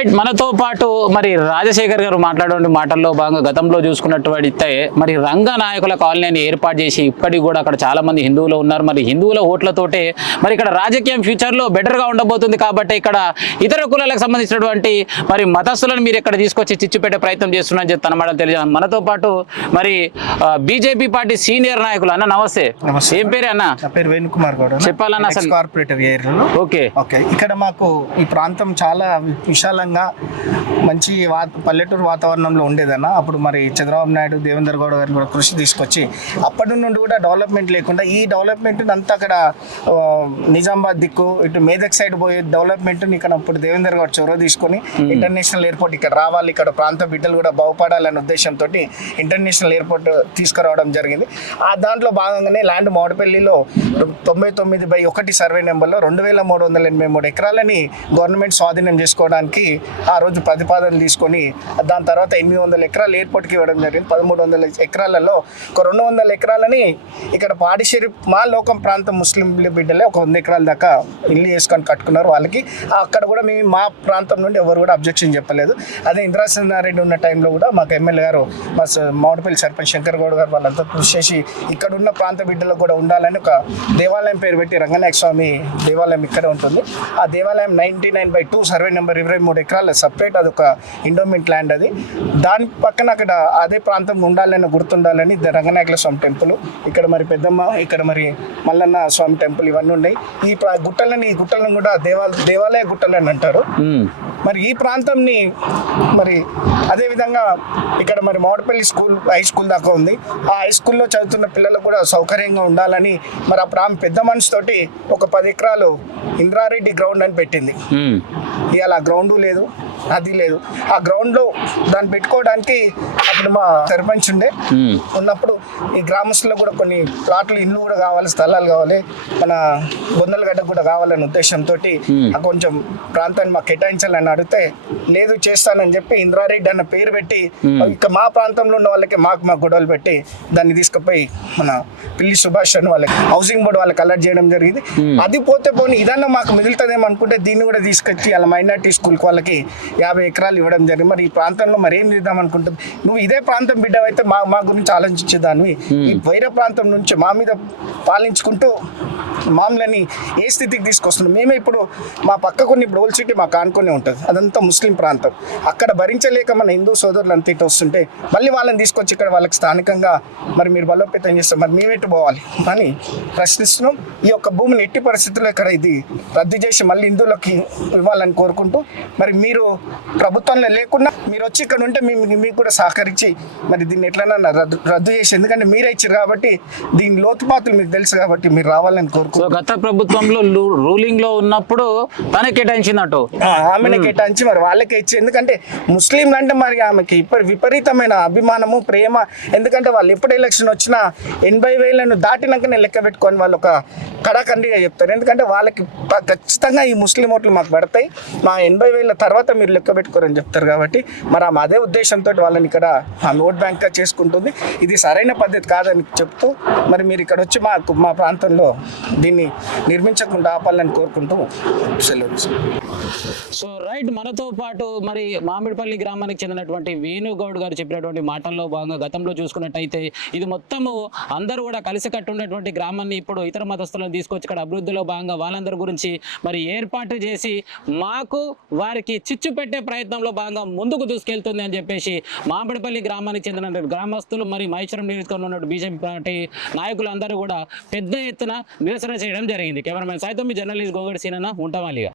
Right మనతో పాటు మరి రాజశేఖర్ గారు మాట్లాడే మాటల్లో భాగంగా గతంలో చూసుకున్నటువంటి మరి రంగ నాయకుల కాలనీని ఏర్పాటు చేసి ఇప్పటికి కూడా అక్కడ చాలా మంది హిందువులు ఉన్నారు. మరి హిందువుల ఓట్లతోటే మరి ఇక్కడ రాజకీయం ఫ్యూచర్లో బెటర్గా ఉండబోతుంది కాబట్టి ఇక్కడ ఇతర కులాలకు సంబంధించినటువంటి మరి మతస్థులను మీరు ఇక్కడ తీసుకొచ్చి చిచ్చు పెట్టే ప్రయత్నం చేస్తున్నారని చెప్పి తన మాట తెలియ మనతో పాటు మరి బీజేపీ పార్టీ సీనియర్ నాయకులు అన్న నమస్తే. ఏం పేరే అన్న? పేరు వేణుకుమార్ గౌడ చెప్పాలన్నా ఓకే. ఇక్కడ మాకు ఈ ప్రాంతం చాలా విశాలంగా మంచి వా పల్లెటూరు వాతావరణంలో ఉండేదన్న. అప్పుడు మరి చంద్రబాబు నాయుడు దేవేంద్ర గౌడ గారు కూడా కృషి తీసుకొచ్చి అప్పటి నుండి కూడా డెవలప్మెంట్ లేకుండా ఈ డెవలప్మెంట్ అంతా అక్కడ నిజామాబాద్ దిక్కు ఇటు మేదక్ సైడ్ పోయే డెవలప్మెంట్ ఇక్కడ అప్పుడు దేవేంద్ర గౌడ్ చొరవ తీసుకొని ఇంటర్నేషనల్ ఎయిర్పోర్ట్ ఇక్కడ రావాలి. ఇక్కడ ప్రాంత బిడ్డలు కూడా బాగుపడాలనే ఉద్దేశంతో ఇంటర్నేషనల్ ఎయిర్పోర్ట్ తీసుకురావడం జరిగింది. ఆ దాంట్లో భాగంగానే ల్యాండ్ మోడపల్లిలో తొంభై తొమ్మిది బై ఒకటి సర్వే నెంబర్లో రెండు వేల మూడు వందల ఎనభై మూడు ఎకరాలని గవర్నమెంట్ స్వాధీనం చేసుకోవడానికి ఆ రోజు ప్రతిపాదన తీసుకొని దాని తర్వాత ఎనిమిది వందల ఎకరాలు ఎయిర్పోర్ట్కి ఇవ్వడం జరిగింది. పదమూడు వందల ఎకరాలలో ఒక రెండు వందల ఎకరాలని ఇక్కడ పాడిషేరి మా లోకం ప్రాంతం ముస్లిం బిడ్డలే ఒక వంద ఎకరాల దాకా ఇల్లు చేసుకొని కట్టుకున్నారు వాళ్ళకి. అక్కడ కూడా మేము మా ప్రాంతం నుండి ఎవరు కూడా అబ్జెక్షన్ చెప్పలేదు. అదే ఇంద్రాసింహారెడ్డి ఉన్న టైంలో కూడా మాకు ఎమ్మెల్యే గారు మా మౌడపల్లి సర్పంచ్ శంకర్ గౌడ్ గారు వాళ్ళంతా కృషి చేసి ఇక్కడ ఉన్న ప్రాంత బిడ్డలకు కూడా ఉండాలని ఒక దేవాలయం పేరు పెట్టి రంగనాయక స్వామి దేవాలయం ఇక్కడే ఉంటుంది. ఆ దేవాలయం ninety nine by two survey number ఇరవై మూడు ఎకరాల సపరేట్ అది ఒక ఇండోమెంట్ ల్యాండ్ అది. దాని పక్కన అక్కడ అదే ప్రాంతం ఉండాలని గుర్తుండాలని ద- రంగనాయకుల స్వామి టెంపుల్. ఇక్కడ మరి పెద్దమ్మ ఇక్కడ మరి మల్లన్న స్వామి టెంపుల్ ఇవన్నీ ఉన్నాయి. ఈ ప్రా- గుట్టలని ఈ గుట్టలను కూడా దేవాల దేవాలయ గుట్టలని అంటారు. మరి ఈ ప్రాంతంని మరి అదేవిధంగా ఇక్కడ మరి మోడపల్లి స్కూల్ హై స్కూల్ దాకా ఉంది. ఆ హై స్కూల్లో చదువుతున్న పిల్లలకు కూడా సౌకర్యంగా ఉండాలని మరి అప్పుడు ఆమె పెద్ద మనసుతోటి ఒక పది ఎకరాలు ఇంద్రారెడ్డి గ్రౌండ్ అని పెట్టింది. ఇవాళ ఆ గ్రౌండ్ లేదు. అది లేదు. ఆ గ్రౌండ్లో దాన్ని పెట్టుకోవడానికి అప్పుడు మా సర్పంచ్ ఉండే. ఉన్నప్పుడు ఈ గ్రామస్తులకు కూడా కొన్ని ప్లాట్లు ఇల్లు కూడా కావాలి స్థలాలు కావాలి. మన బొందలగడ్డ కూడా కావాలనే ఉద్దేశంతో కొంచెం ప్రాంతాన్ని మాకు కేటాయించాలని అడిగితే లేదు చేస్తానని చెప్పి ఇంద్రారెడ్డి అన్న పేరు పెట్టి ఇక మా ప్రాంతంలో ఉన్న వాళ్ళకి మాకు మా గొడవలు పెట్టి దాన్ని తీసుకుపోయి మన పిల్లి సుభాష్ అని వాళ్ళకి హౌసింగ్ బోర్డు వాళ్ళకి అలర్ట్ చేయడం జరిగింది. అది పోతే పోనీ ఇదన్నా మాకు మిగులుతుందేమో అనుకుంటే దీన్ని కూడా తీసుకొచ్చి వాళ్ళ మైనార్టీ స్కూల్కి వాళ్ళకి యాభై ఎకరాలు ఇవ్వడం జరిగింది. మరి ఈ ప్రాంతంలో మరి ఏం చేద్దాం అనుకుంటుంది నువ్వు ఇదే ప్రాంతం బిడ్డ అయితే మా మా గురించి ఆలోచించేదాన్ని ఈ వైర ప్రాంతం నుంచి మా మీద పాలించుకుంటూ మామూలని ఏ స్థితికి తీసుకొస్తున్నాం? మేమే ఇప్పుడు మా పక్కకున్న ఇప్పుడు ఓల్డ్ సిటీ మాకు ఆనుకునే ఉంటుంది. అదంతా ముస్లిం ప్రాంతం. అక్కడ భరించలేక మన హిందూ సోదరులు అంత ఇటు వస్తుంటే మళ్ళీ వాళ్ళని తీసుకొచ్చి ఇక్కడ వాళ్ళకి స్థానికంగా మరి మీరు బలోపేతం చేస్తాం మరి మేము ఎటు పోవాలి? అని ప్రశ్నిస్తున్నాం. ఈ యొక్క భూమిని ఎట్టి పరిస్థితుల్లో ఇక్కడ ఇది రద్దు చేసి మళ్ళీ హిందువులకి ఇవ్వాలని కోరుకుంటూ మరి మీరు ప్రభుత్వంలో లేకుండా మీరు వచ్చి ఇక్కడ ఉంటే మేము మీకు కూడా సహకరించి మరి దీన్ని ఎట్లైనా రద్దు రద్దు చేసి ఎందుకంటే మీరే ఇచ్చారు కాబట్టి దీని లోతుపాతులు మీకు తెలుసు కాబట్టి మీరు రావాలని కోరుకుంటున్నాం. సో గత ప్రభుత్వంలో రూలింగ్లో ఉన్నప్పుడు తనే ఆ, ఆమెనే కేటాయించి మరి వాళ్ళకే ఇచ్చి ఎందుకంటే ముస్లింలు అంటే మరి ఆమెకి ఇప్పటి విపరీతమైన అభిమానము ప్రేమ. ఎందుకంటే వాళ్ళు ఎప్పుడు ఎలక్షన్ వచ్చినా ఎనభై వేలను దాటినాకనే లెక్క పెట్టుకొని వాళ్ళు ఒక కడాఖండిగా చెప్తారు. ఎందుకంటే వాళ్ళకి ఖచ్చితంగా ఈ ముస్లిం ఓట్లు మాకు పడతాయి. మా ఎనభై వేల తర్వాత మీరు లెక్క పెట్టుకోరని చెప్తారు కాబట్టి మరి ఆమె అదే ఉద్దేశంతో వాళ్ళని ఇక్కడ ఆమె ఓట్ బ్యాంక్గా చేసుకుంటుంది. ఇది సరైన పద్ధతి కాదని చెప్తూ మరి మీరు ఇక్కడ వచ్చి మా మా ప్రాంతంలో దీన్ని నిర్మించకుండా ఆపాలని కోరుకుంటూ సెలవు సో రైట్ మనతో పాటు మరి మామిడిపల్లి గ్రామానికి చెందినటువంటి వేణుగౌడ్ గారు చెప్పినటువంటి మాటల్లో భాగంగా గతంలో చూసుకున్నట్టయితే ఇది మొత్తము అందరూ కూడా కలిసికట్టు ఉన్నటువంటి గ్రామాన్ని ఇప్పుడు ఇతర మతస్థులను తీసుకొచ్చి ఇక్కడ అభివృద్ధిలో భాగంగా వాళ్ళందరి గురించి మరి ఏర్పాటు చేసి మాకు వారికి చిచ్చు పెట్టే ప్రయత్నంలో భాగంగా ముందుకు దూసుకెళ్తుంది అని చెప్పేసి మామిడిపల్లి గ్రామానికి చెందిన గ్రామస్తులు మరి మహేశ్వరం నియోజకవర్గంలో ఉన్న బీజేపీ పార్టీ నాయకులు అందరూ కూడా పెద్ద ఎత్తున నిరసన చేయడం జరిగింది. కెమెరామెన్ సైతం మీ జర్నలిస్ట్ గోగడి సీనన్న ఉంటాం అలిగా